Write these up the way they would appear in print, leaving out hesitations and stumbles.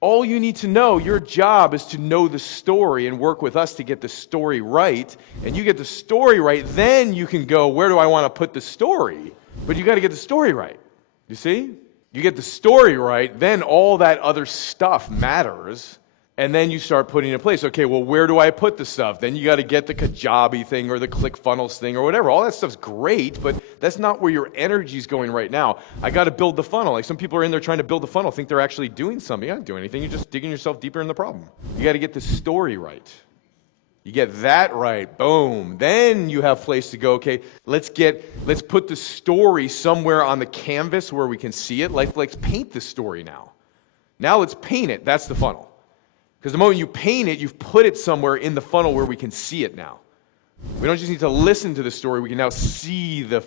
All you need to know, your job is to know the story and work with us to get the story right. And you get the story right, then you can go, where do I want to put the story? But you got to get the story right. You see? You get the story right, then all that other stuff matters. And then you start putting it in place. Okay, well, where do I put the stuff? Then you got to get the Kajabi thing or the ClickFunnels thing or whatever. All that stuff's great, but that's not where your energy's going right now. I got to build the funnel. Like some people are in there trying to build the funnel, think they're actually doing something. You're not doing anything. You're just digging yourself deeper in the problem. You got to get the story right. You get that right, boom. Then you have place to go, okay, let's put the story somewhere on the canvas where we can see it. Let's paint the story now. Now let's paint it. That's the funnel. Because the moment you paint it, you've put it somewhere in the funnel where we can see it now. We don't just need to listen to the story, we can now see the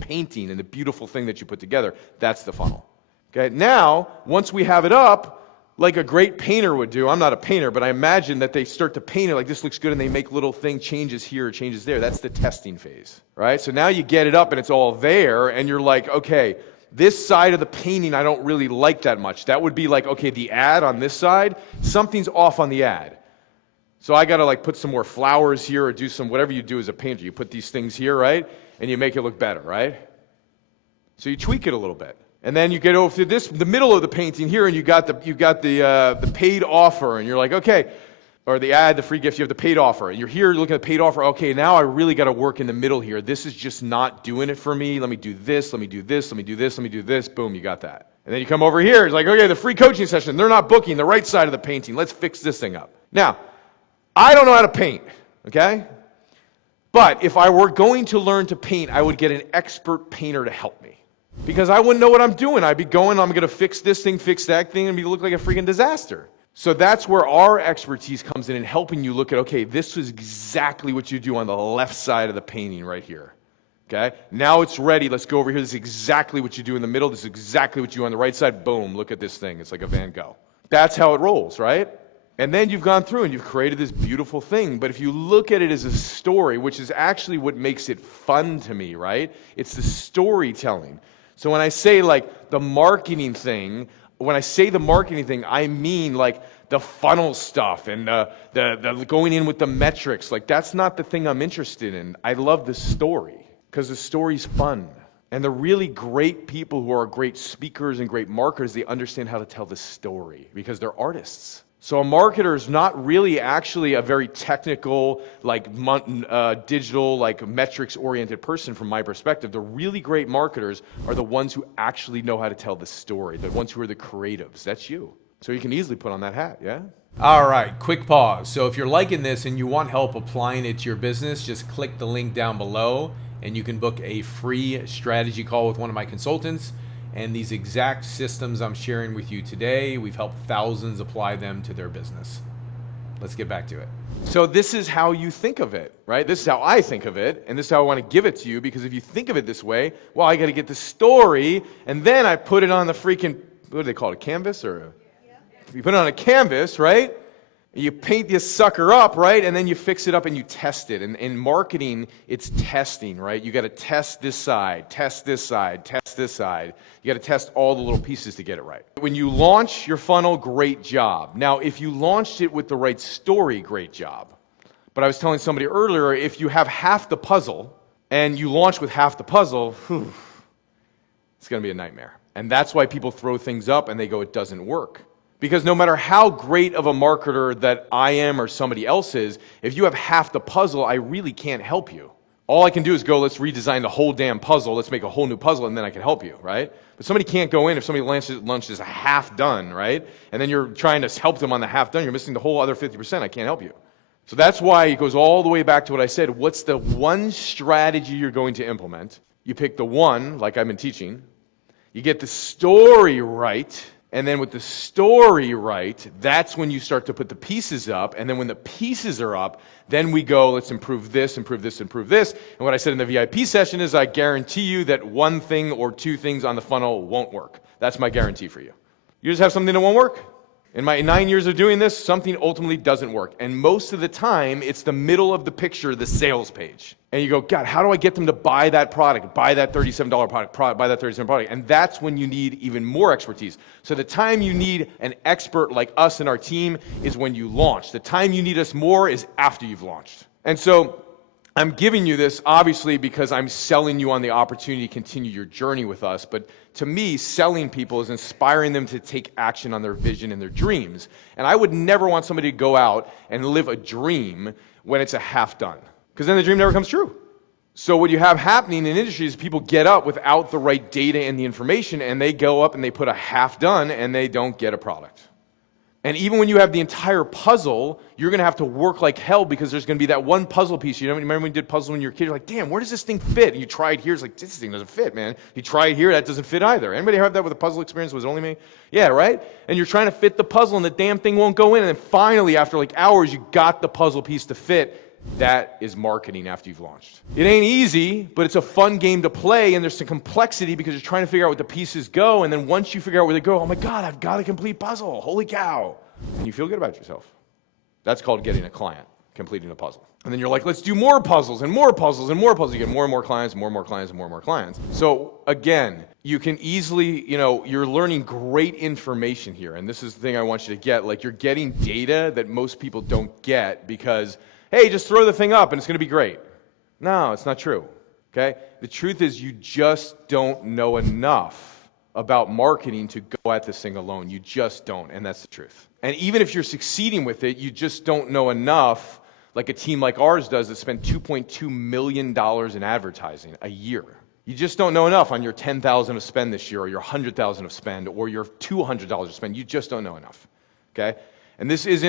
painting and the beautiful thing that you put together. That's the funnel. Okay, now, once we have it up, like a great painter would do, I'm not a painter, but I imagine that they start to paint it like this looks good and they make little changes here, changes there. That's the testing phase, right? So now you get it up and it's all there and you're like, okay, this side of the painting I don't really like that much. That would be like, okay, the ad on this side, something's off on the ad. So I got to like put some more flowers here or do some, whatever you do as a painter. You put these things here, right? And you make it look better, right? So you tweak it a little bit. And then you get over to the middle of the painting here and you got the paid offer and you're like, okay, or the ad, the free gift, you have the paid offer. And you're here looking at the paid offer. Okay, now I really got to work in the middle here. This is just not doing it for me. Let me do this, let me do this, let me do this, let me do this. Boom, you got that. And then you come over here. It's like, okay, the free coaching session. They're not booking the right side of the painting. Let's fix this thing up. Now, I don't know how to paint, okay? But if I were going to learn to paint, I would get an expert painter to help me. Because I wouldn't know what I'm doing. I'd be going, I'm going to fix this thing, fix that thing, and it'd look like a freaking disaster. So that's where our expertise comes in helping you look at, okay, this is exactly what you do on the left side of the painting right here. Okay? Now it's ready. Let's go over here. This is exactly what you do in the middle. This is exactly what you do on the right side. Boom, look at this thing. It's like a Van Gogh. That's how it rolls, right? And then you've gone through and you've created this beautiful thing. But if you look at it as a story, which is actually what makes it fun to me, right? It's the storytelling. So when I say like the marketing thing, when I say the marketing thing, I mean like the funnel stuff and the going in with the metrics. Like that's not the thing I'm interested in. I love the story because the story's fun. And the really great people who are great speakers and great marketers, they understand how to tell the story because they're artists. So a marketer is not really actually a very technical, like digital, like metrics-oriented person from my perspective. The really great marketers are the ones who actually know how to tell the story, the ones who are the creatives. That's you. So you can easily put on that hat, yeah? All right, quick pause. So if you're liking this and you want help applying it to your business, just click the link down below and you can book a free strategy call with one of my consultants. And these exact systems I'm sharing with you today, we've helped thousands apply them to their business. Let's get back to it. So this is how you think of it, right? This is how I think of it, and this is how I want to give it to you, because if you think of it this way, well, I got to get the story, and then I put it on the freaking, what do they call it, a canvas? Or you put it on a canvas, right? You paint this sucker up, right? And then you fix it up and you test it. And in marketing, it's testing, right? You got to test this side, test this side, test this side. You got to test all the little pieces to get it right. When you launch your funnel, great job. Now, if you launched it with the right story, great job. But I was telling somebody earlier, if you have half the puzzle and you launch with half the puzzle, it's going to be a nightmare. And that's why people throw things up and they go, it doesn't work. Because no matter how great of a marketer that I am or somebody else is, if you have half the puzzle, I really can't help you. All I can do is go, let's redesign the whole damn puzzle, let's make a whole new puzzle, and then I can help you, right? But somebody can't go in if somebody launches a half done, right? And then you're trying to help them on the half done, you're missing the whole other 50%, I can't help you. So that's why it goes all the way back to what I said. What's the one strategy you're going to implement? You pick the one, like I've been teaching. You get the story right. And then with the story right, that's when you start to put the pieces up. And then when the pieces are up, then we go, let's improve this, improve this, improve this. And what I said in the VIP session is I guarantee you that one thing or two things on the funnel won't work. That's my guarantee for you. You just have something that won't work. In my 9 years of doing this, something ultimately doesn't work. And most of the time, it's the middle of the picture, the sales page. And you go, God, how do I get them to buy that product, buy that $37 product, buy that $37 product? And that's when you need even more expertise. So the time you need an expert like us and our team is when you launch. The time you need us more is after you've launched. And so I'm giving you this obviously because I'm selling you on the opportunity to continue your journey with us. But to me, selling people is inspiring them to take action on their vision and their dreams. And I would never want somebody to go out and live a dream when it's a half done, because then the dream never comes true. So what you have happening in industry is people get up without the right data and the information, and they go up and they put a half done and they don't get a product. And even when you have the entire puzzle, you're going to have to work like hell because there's going to be that one puzzle piece. You know, remember when you did puzzles when you were a kid? You're like, damn, where does this thing fit? And you try it here. It's like, this thing doesn't fit, man. You try it here. That doesn't fit either. Anybody have that with a puzzle experience? Was it only me? Yeah, right? And you're trying to fit the puzzle and the damn thing won't go in. And then finally, after like hours, you got the puzzle piece to fit. That is marketing after you've launched. It ain't easy, but it's a fun game to play, and there's some complexity because you're trying to figure out where the pieces go, and then once you figure out where they go, oh my God, I've got a complete puzzle. Holy cow. And you feel good about yourself. That's called getting a client, completing a puzzle. And then you're like, let's do more puzzles and more puzzles and more puzzles. You get more and more clients, more and more clients, and more and more clients. So again, you can easily, you're learning great information here. And this is the thing I want you to get. Like, you're getting data that most people don't get because, hey, just throw the thing up and it's going to be great. No, it's not true. Okay? The truth is you just don't know enough about marketing to go at this thing alone. You just don't, and that's the truth. And even if you're succeeding with it, you just don't know enough, like a team like ours does that spend $2.2 million in advertising a year. You just don't know enough on your $10,000 of spend this year, or your $100,000 of spend, or your $200 of spend. You just don't know enough, okay? And this is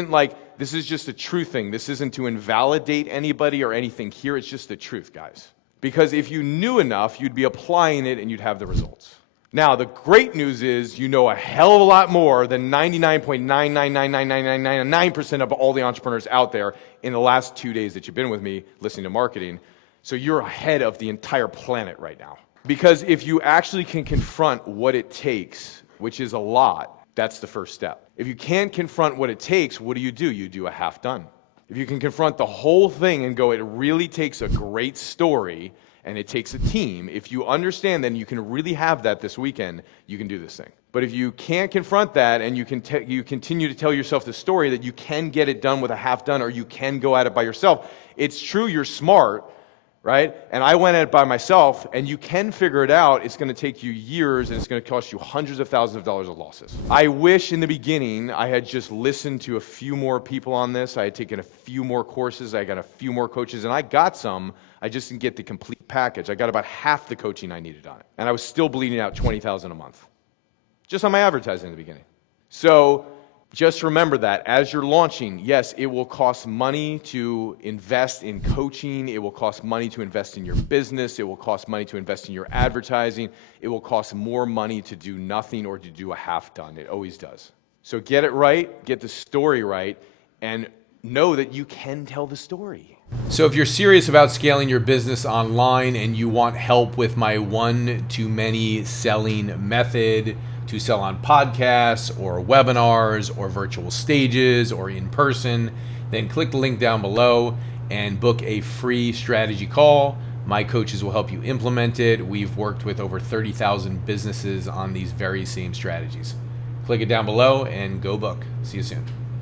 just a true thing. This isn't to invalidate anybody or anything here. It's just the truth, guys. Because if you knew enough, you'd be applying it and you'd have the results. Now, the great news is you know a hell of a lot more than 99.9999999% of all the entrepreneurs out there in the last 2 days that you've been with me listening to marketing. So you're ahead of the entire planet right now. Because if you actually can confront what it takes, which is a lot, that's the first step. If you can't confront what it takes, what do? You do a half done. If you can confront the whole thing and go, it really takes a great story and it takes a team. If you understand, then you can really have that this weekend, you can do this thing. But if you can't confront that and you continue to tell yourself the story that you can get it done with a half done, or you can go at it by yourself, it's true you're smart, right? And I went at it by myself, and you can figure it out. It's going to take you years, and it's going to cost you hundreds of thousands of dollars of losses. I wish in the beginning I had just listened to a few more people on this. I had taken a few more courses. I got a few more coaches, and I got some. I just didn't get the complete package. I got about half the coaching I needed on it, and I was still bleeding out $20,000 a month, just on my advertising in the beginning. So just remember that as you're launching, yes, it will cost money to invest in coaching. It will cost money to invest in your business. It will cost money to invest in your advertising. It will cost more money to do nothing or to do a half done. It always does. So get it right, get the story right, and know that you can tell the story. So if you're serious about scaling your business online and you want help with my one-to-many selling method to sell on podcasts or webinars or virtual stages or in person, then click the link down below and book a free strategy call. My coaches will help you implement it. We've worked with over 30,000 businesses on these very same strategies. Click it down below and go book. See you soon.